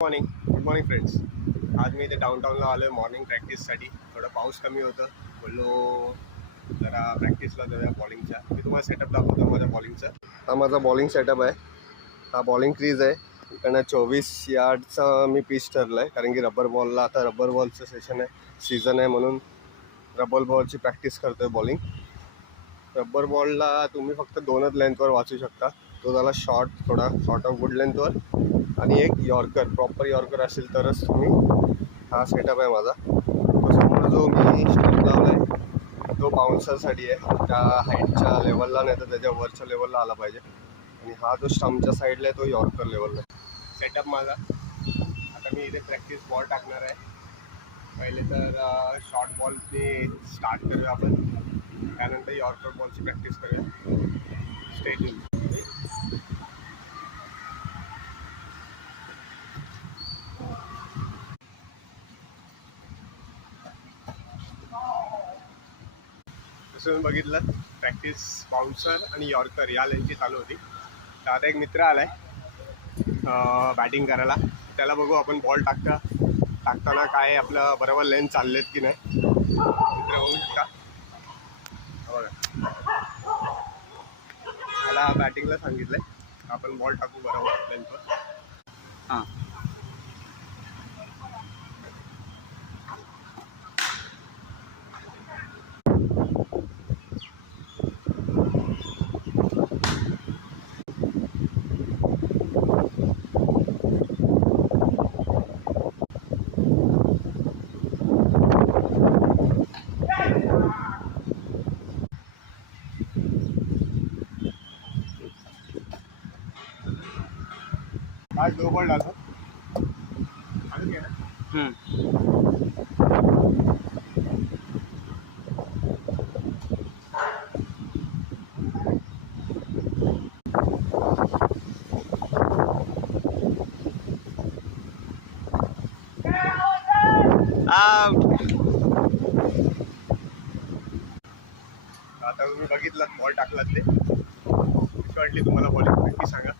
Good morning friends. आज मी इथे डाऊनटाऊनला आलो आहे मॉर्निंग प्रॅक्टिससाठी. थोडं पाऊस कमी होतं, बोललो जरा प्रॅक्टिसला जाऊया बॉलिंगच्या. मी तुम्हाला सेटअप दाखवतो माझ्या बॉलिंगचा. हा माझा बॉलिंग सेटअप आहे. हा बॉलिंग क्रीज आहे. इकडनं 24 यार्डचा मी पिच ठरलं आहे, कारण की रबर बॉलला आता रबर बॉलचं सेशन आहे, सीझन आहे, म्हणून रबर बॉलची प्रॅक्टिस करतो आहे बॉलिंग. रबर बॉलला तुम्ही फक्त 2च लेंथवर वाचू शकता. तो झाला शॉर्ट, थोडा शॉर्ट ऑफ गुड लेंथवर, आणि एक यॉर्कर, प्रॉपर यॉर्कर असेल तरच तुम्ही. हा सेटअप आहे माझा. तो समोर जो मी स्टंप लावला आहे तो बाउन्सरसाठी आहे, त्या हाईटच्या लेवलला, नाही तर त्याच्या वरच्या लेवलला आला पाहिजे. आणि हा जो स्टंपच्या साईडला आहे तो यॉर्कर लेवलला आहे. सेटअप माझा. आता मी इथे प्रॅक्टिस बॉल टाकणार आहे. पहिले तर शॉर्ट बॉलने स्टार्ट करूया आपण, त्यानंतर यॉर्कर बॉलची प्रॅक्टिस करूया. Stay tune. जसं मी बघितलं, प्रॅक्टिस बाउन्सर आणि यॉर्कर या लेनची चालू होती. तर आता एक मित्र आला आहे बॅटिंग करायला. त्याला बघू आपण बॉल टाकताना काय आपलं बरोबर लेन चाललेत की नाही. मित्र बघू शकता, बघा मला बॅटिंगला सांगितलं आहे आपण बॉल टाकू बरोबर लेनवर. हां, आज 2 बॉल डालो. अजून घे ना. आता तुम्ही बघितलात बॉल टाकलात, ते कशी वाटली तुम्हाला बॉलिंग नक्की सांगा.